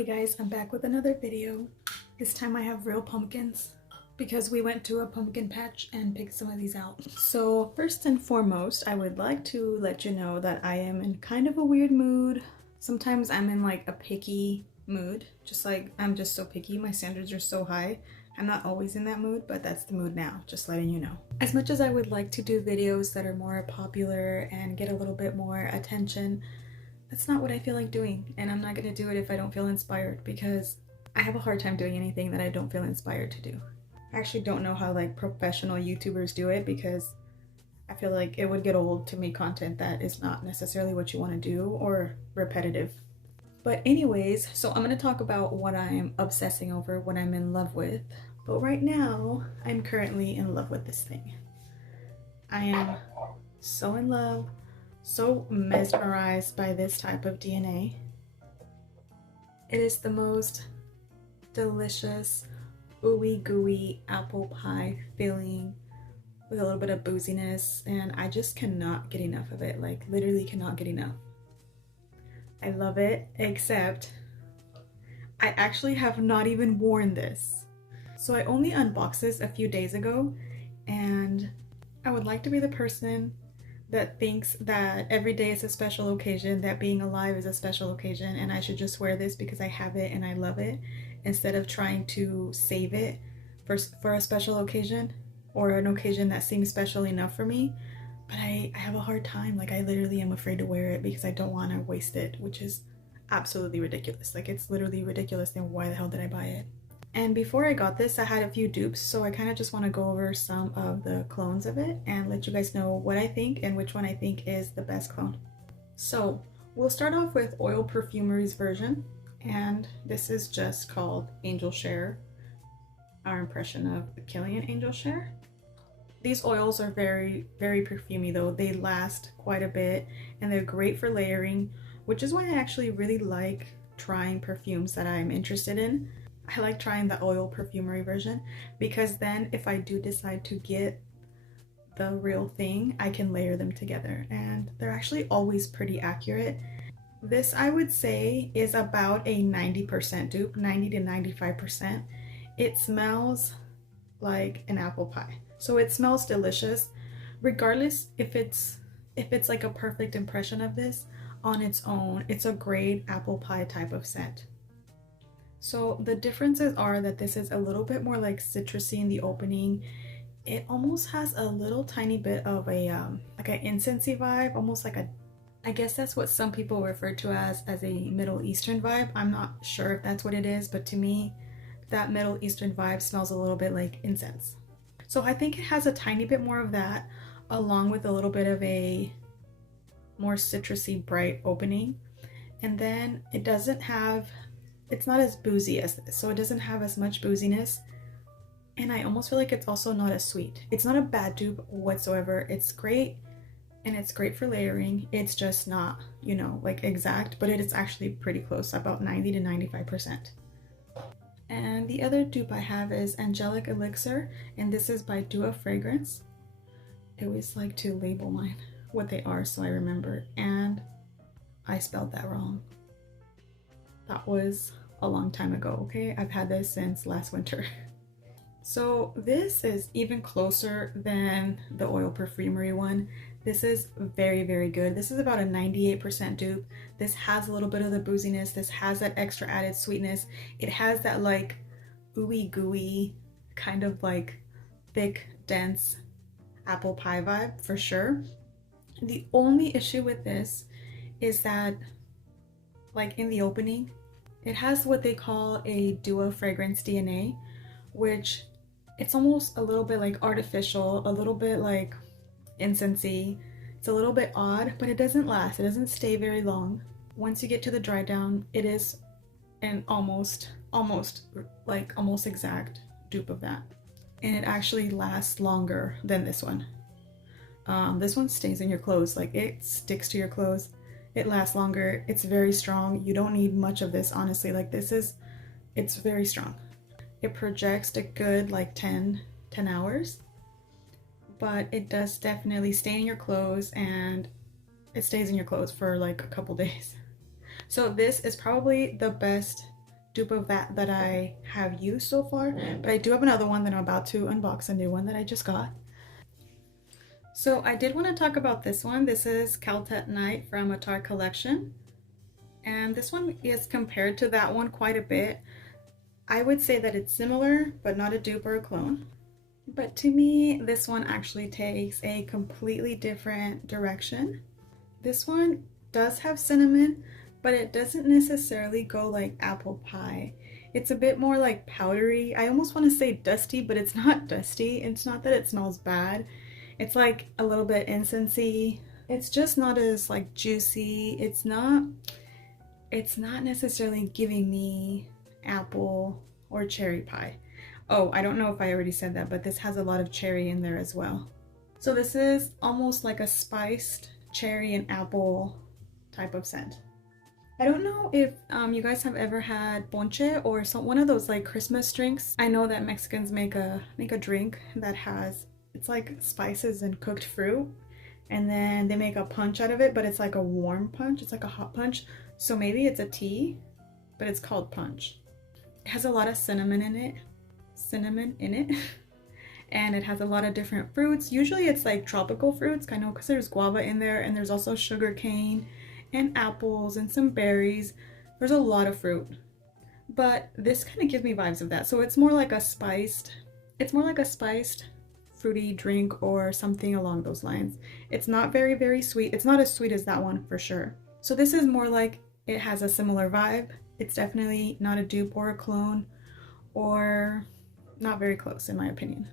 Hey guys, I'm back with another video. This time I have real pumpkins because we went to a pumpkin patch and picked some of these out. So first and foremost, I would like to let you know that I am in kind of a weird mood. Sometimes I'm in like a picky mood, just like I'm just so picky. My standards are so high. I'm not always in that mood, but that's the mood now, just letting you know. As much as I would like to do videos that are more popular and get a little bit more attention, that's not what I feel like doing, and I'm not gonna do it if I don't feel inspired, because I have a hard time doing anything that I don't feel inspired to do. I actually don't know how like professional YouTubers do it, because I feel like it would get old to make content that is not necessarily what you want to do or repetitive. But anyways, so I'm gonna talk about what I'm obsessing over, what I'm in love with. But right now, I'm currently in love with this thing. I am so in love, so mesmerized by this type of DNA. It is the most delicious, ooey gooey apple pie filling with a little bit of booziness, and I just cannot get enough of it. Like, literally cannot get enough. I love it, except I actually have not even worn this. So I only unboxed this a few days ago, and I would like to be the person that thinks that every day is a special occasion, that being alive is a special occasion, and I should just wear this because I have it and I love it, instead of trying to save it for a special occasion or an occasion that seems special enough for me. But I have a hard time. Like, I literally am afraid to wear it because I don't want to waste it, which is absolutely ridiculous. Like, it's literally ridiculous, then why the hell did I buy it? And before I got this, I had a few dupes, so I kind of just want to go over some of the clones of it and let you guys know what I think and which one I think is the best clone. So we'll start off with Oil Perfumery's version, and this is just called Angel Share, our impression of the Kilian Angel Share. These oils are very, very perfumey though. They last quite a bit and they're great for layering, which is why I actually really like trying perfumes that I'm interested in. I like trying the Oil Perfumery version because then if I do decide to get the real thing, I can layer them together, and they're actually always pretty accurate. This, I would say, is about a 90% dupe, 90 to 95%. It smells like an apple pie. So it smells delicious, regardless if it's like a perfect impression of this on its own. It's a great apple pie type of scent. So the differences are that this is a little bit more like citrusy in the opening. It almost has a little tiny bit of a like an incensey vibe, almost like I guess that's what some people refer to as a Middle Eastern vibe. I'm not sure if that's what it is, but to me, that Middle Eastern vibe smells a little bit like incense. So I think it has a tiny bit more of that, along with a little bit of a more citrusy, bright opening. And then it doesn't have, it's not as boozy as this, so it doesn't have as much booziness. And I almost feel like it's also not as sweet. It's not a bad dupe whatsoever. It's great, and it's great for layering. It's just not, you know, like exact, but it is actually pretty close, about 90 to 95%. And the other dupe I have is Angelic Elixir, and this is by Dua Fragrance. I always like to label mine what they are so I remember, and I spelled that wrong. That was a long time ago, okay? I've had this since last winter. So this is even closer than the Oil Perfumery one. This is very, very good. This is about a 98% dupe. This has a little bit of the booziness. This has that extra added sweetness. It has that like ooey gooey, kind of like thick, dense apple pie vibe for sure. The only issue with this is that, like in the opening, it has what they call a Dua Fragrance DNA, which it's almost a little bit like artificial, a little bit like incensey. It's a little bit odd, but it doesn't last. It doesn't stay very long. Once you get to the dry down, it is an almost exact dupe of that. And it actually lasts longer than this one. This one stays in your clothes, like it sticks to your clothes. It lasts longer. It's very strong. You don't need much of this, honestly. Like it's very strong. It projects a good like 10 hours, but it does definitely stay in your clothes, and it stays in your clothes for like a couple days. So this is probably the best dupe of that I have used so far, but I do have another one that I'm about to unbox, a new one that I just got. So I did want to talk about this one. This is Caltet Night from Attar collection, and this one is compared to that one quite a bit. I would say that it's similar, but not a dupe or a clone. But to me, this one actually takes a completely different direction. This one does have cinnamon, but it doesn't necessarily go like apple pie. It's a bit more like powdery. I almost want to say dusty, but it's not dusty. It's not that it smells bad. It's like a little bit incensey. It's just not as like juicy. It's not necessarily giving me apple or cherry pie. Oh, I don't know if I already said that, but this has a lot of cherry in there as well. So this is almost like a spiced cherry and apple type of scent. I don't know if you guys have ever had ponche or one of those like Christmas drinks. I know that Mexicans make a drink that has, it's like spices and cooked fruit, and then they make a punch out of it, but it's like a warm punch. It's like a hot punch. So maybe it's a tea, but it's called punch. It has a lot of cinnamon in it. And it has a lot of different fruits. Usually it's like tropical fruits, I know, because there's guava in there, and there's also sugar cane and apples and some berries. There's a lot of fruit, but this kind of gives me vibes of that. So it's more like a spiced fruity drink or something along those lines. It's not very, very sweet. It's not as sweet as that one for sure. So this is more like, it has a similar vibe. It's definitely not a dupe or a clone, or not very close in my opinion.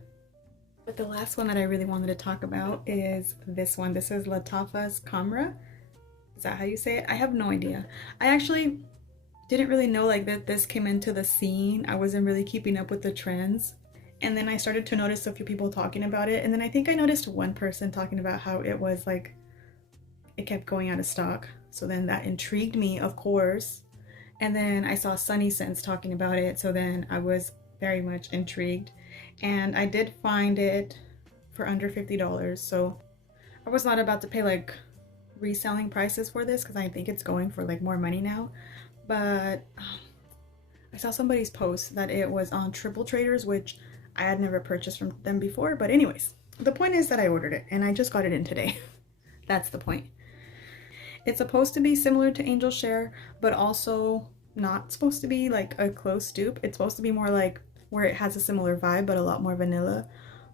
But the last one that I really wanted to talk about is this one. This is Lattafa Khamrah. Is that how you say it? I have no idea. I actually didn't really know like that this came into the scene. I wasn't really keeping up with the trends. And then I started to notice a few people talking about it. And then I think I noticed one person talking about how it was like, it kept going out of stock. So then that intrigued me, of course. And then I saw Sunny Sense talking about it. So then I was very much intrigued. And I did find it for under $50. So I was not about to pay like reselling prices for this, because I think it's going for like more money now. But I saw somebody's post that it was on Triple Traders, which I had never purchased from them before. But anyways, the point is that I ordered it and I just got it in today. That's the point. It's supposed to be similar to Angel Share, but also not supposed to be like a close dupe. It's supposed to be more like where it has a similar vibe, but a lot more vanilla,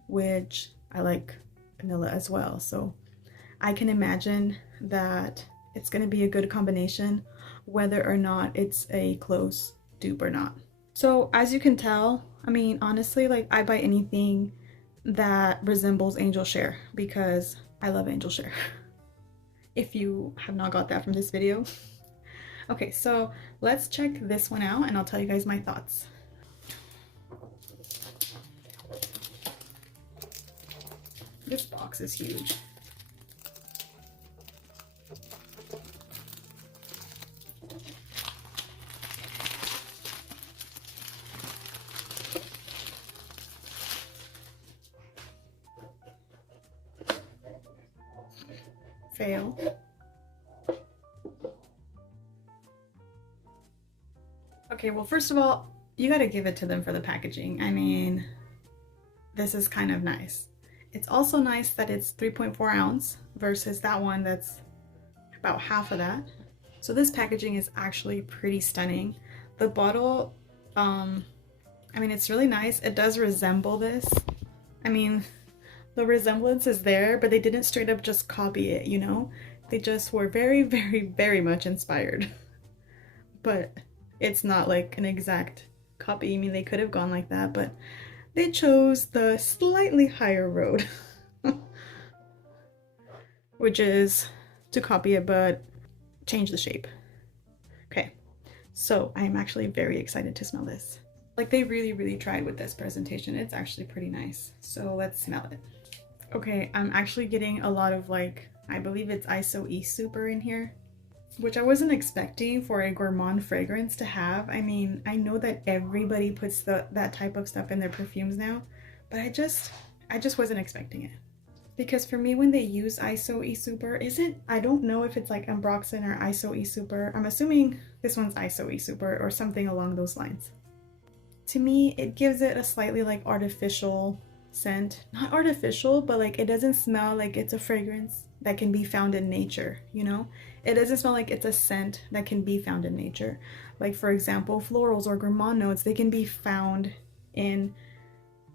which I like vanilla as well. So I can imagine that it's going to be a good combination, whether or not it's a close dupe or not. So as you can tell, I mean, honestly, like I buy anything that resembles Angel Share because I love Angel Share. If you have not got that from this video. Okay, so let's check this one out and I'll tell you guys my thoughts. This box is huge. Fail. Okay, well, first of all, you gotta give it to them for the packaging. I mean, this is kind of nice. It's also nice that it's 3.4 ounce versus that one that's about half of that. So this packaging is actually pretty stunning. The bottle, I mean, it's really nice. It does resemble this. I mean, the resemblance is there, but they didn't straight up just copy it, you know? They just were very, very, very much inspired. But it's not like an exact copy. I mean, they could have gone like that, but they chose the slightly higher road, which is to copy it, but change the shape. Okay, so I am actually very excited to smell this. Like, they really, really tried with this presentation. It's actually pretty nice. So let's smell it. Okay, I'm actually getting a lot of like, I believe it's ISO E-Super in here, which I wasn't expecting for a gourmand fragrance to have. I mean, I know that everybody puts that type of stuff in their perfumes now, but I just wasn't expecting it. Because for me, when they use ISO E-Super, I don't know if it's like Ambroxan or ISO E-Super. I'm assuming this one's ISO E-Super or something along those lines. To me, it gives it a slightly like artificial scent. Not artificial, but like it doesn't smell like it's a fragrance that can be found in nature, you know? It doesn't smell like it's a scent that can be found in nature. Like for example, florals or gourmand notes, they can be found in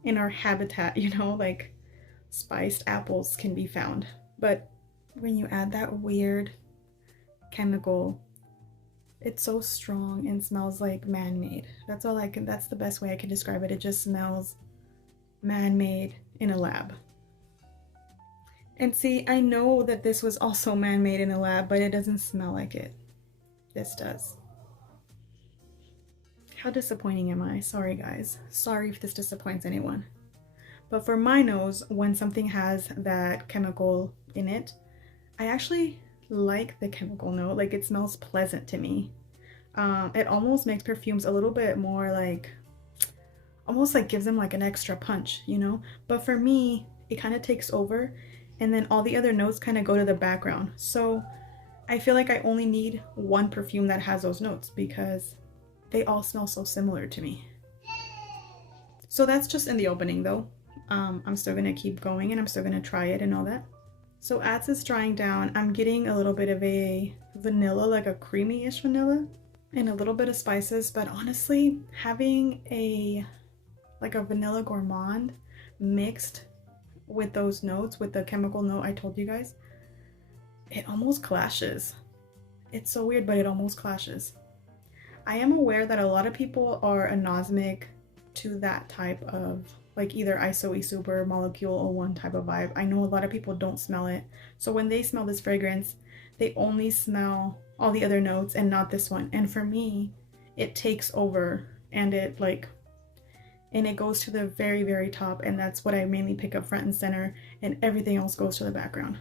our habitat, you know, like spiced apples can be found. But when you add that weird chemical, it's so strong and smells like man-made. That's the best way I can describe it. It just smells man-made in a lab. And see, I know that this was also man-made in a lab, but it doesn't smell like it. This does. How disappointing am I? Sorry guys. Sorry if this disappoints anyone. But for my nose, when something has that chemical in it, I actually like the chemical note. Like it smells pleasant to me. It almost makes perfumes a little bit more like, almost like gives them like an extra punch, you know? But for me, it kind of takes over and then all the other notes kind of go to the background. So I feel like I only need one perfume that has those notes because they all smell so similar to me. So that's just in the opening though. I'm still gonna keep going and I'm still gonna try it and all that. So as it's drying down, I'm getting a little bit of a vanilla, like a creamy-ish vanilla, and a little bit of spices. But honestly, having a vanilla gourmand mixed with those notes, with the chemical note I told you guys, it almost clashes. It's so weird, but it almost clashes. I am aware that a lot of people are anosmic to that type of like either ISO E-Super, Molecule 01 type of vibe. I know a lot of people don't smell it. So when they smell this fragrance, they only smell all the other notes and not this one. And for me, it takes over and it goes to the very, very top, and that's what I mainly pick up front and center, and everything else goes to the background.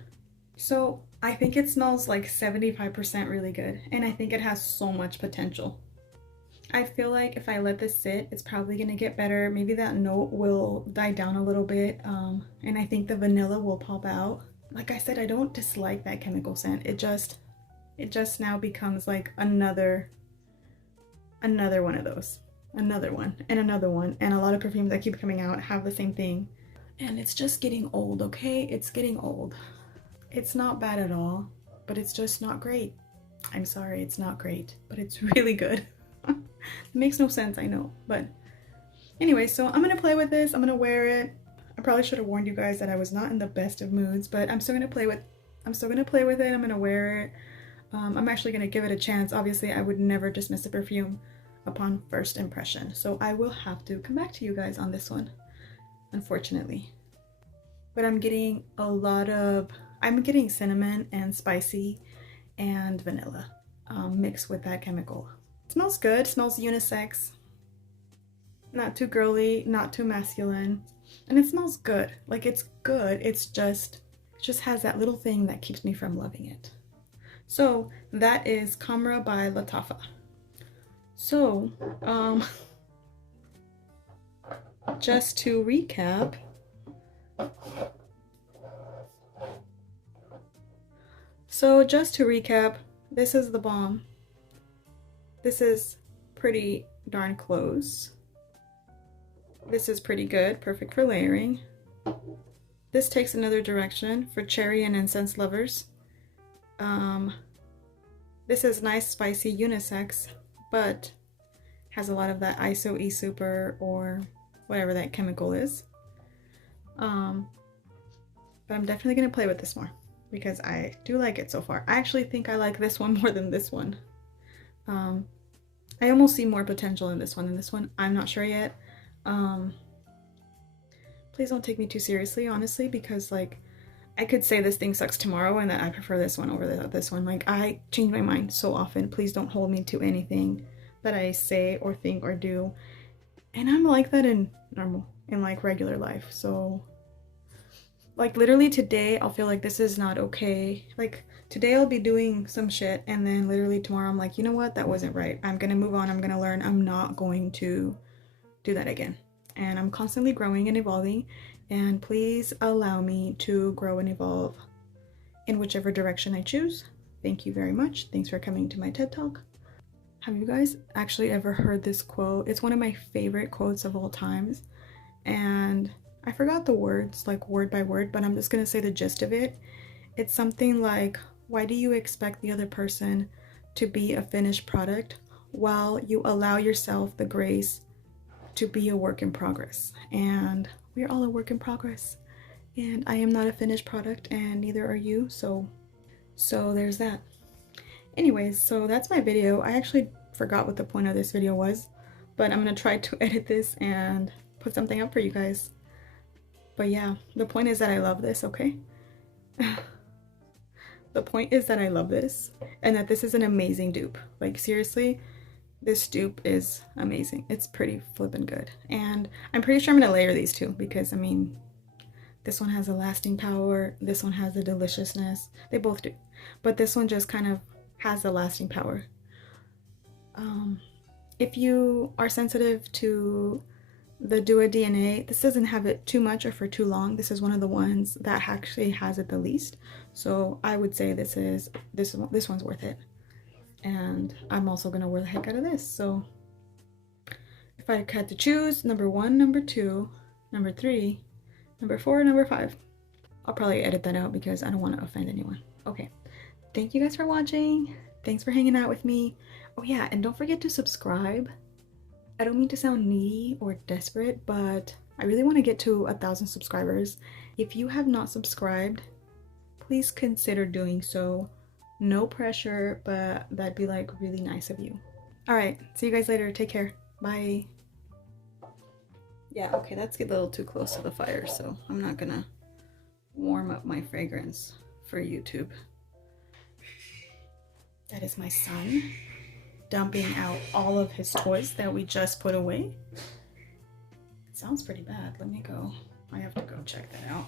So I think it smells like 75% really good, and I think it has so much potential. I feel like if I let this sit, it's probably gonna get better. Maybe that note will die down a little bit, and I think the vanilla will pop out. Like I said, I don't dislike that chemical scent. It just now becomes like another one of those. Another one, and another one, and a lot of perfumes that keep coming out have the same thing. And it's just getting old, okay? It's getting old. It's not bad at all, but it's just not great. I'm sorry, it's not great, but it's really good. It makes no sense, I know, but anyway, so I'm gonna play with this. I'm gonna wear it. I probably should have warned you guys that I was not in the best of moods, but I'm still gonna play with it. I'm gonna wear it. I'm actually gonna give it a chance. Obviously, I would never dismiss a perfume upon first impression, so I will have to come back to you guys on this one, unfortunately. But I'm getting cinnamon and spicy and vanilla mixed with that chemical. It smells good, smells unisex, not too girly, not too masculine, and it smells good. Like, it's good, it just has that little thing that keeps me from loving it. So that is Khamrah by Lattafa. So just to recap, this is the bomb. This is pretty darn close. This is pretty good, perfect for layering. This takes another direction for cherry and incense lovers. This is nice, spicy, unisex, but has a lot of that ISO E-Super or whatever that chemical is. But I'm definitely gonna play with this more because I do like it so far. I actually think I like this one more than this one. I almost see more potential in this one than this one. I'm not sure yet. Please don't take me too seriously, honestly, because like I could say this thing sucks tomorrow and that I prefer this one over this one. Like, I change my mind so often. Please don't hold me to anything that I say or think or do. And I'm like that in like regular life. So like literally today I'll feel like this is not okay. Like today I'll be doing some shit and then literally tomorrow I'm like, you know what, that wasn't right. I'm gonna move on, I'm gonna learn, I'm not going to do that again. And I'm constantly growing and evolving, and please allow me to grow and evolve in whichever direction I choose. Thank you very much. Thanks for coming to my TED Talk. Have you guys actually ever heard this quote? It's one of my favorite quotes of all times, and I forgot the words like word by word, but I'm just gonna say the gist of it. It's something like, why do you expect the other person to be a finished product while you allow yourself the grace to be a work in progress? And we're all a work in progress, and I am not a finished product, and neither are you, so there's that. Anyways, so that's my video. I actually forgot what the point of this video was, but I'm gonna try to edit this and put something up for you guys. But yeah, the point is that I love this, okay? The point is that I love this and that this is an amazing dupe. Like seriously, this dupe is amazing. It's pretty flippin' good. And I'm pretty sure I'm gonna layer these two because I mean, this one has a lasting power, this one has a deliciousness. They both do. But this one just kind of has a lasting power. If you are sensitive to the Dua DNA, this doesn't have it too much or for too long. This is one of the ones that actually has it the least. So I would say this one's worth it. And I'm also gonna wear the heck out of this. So if I had to choose number 1, number 2, number 3, number 4, number 5, I'll probably edit that out because I don't want to offend anyone. Okay, thank you guys for watching. Thanks for hanging out with me. Oh yeah, and don't forget to subscribe. I don't mean to sound needy or desperate, but I really want to get to 1,000 subscribers. If you have not subscribed, please consider doing so. No pressure, but that'd be like really nice of you. All right, see you guys later. Take care. Bye. Yeah, okay, that's a little too close to the fire, so I'm not gonna warm up my fragrance for YouTube. That is my son dumping out all of his toys that we just put away. It sounds pretty bad. Let me go. I have to go check that out.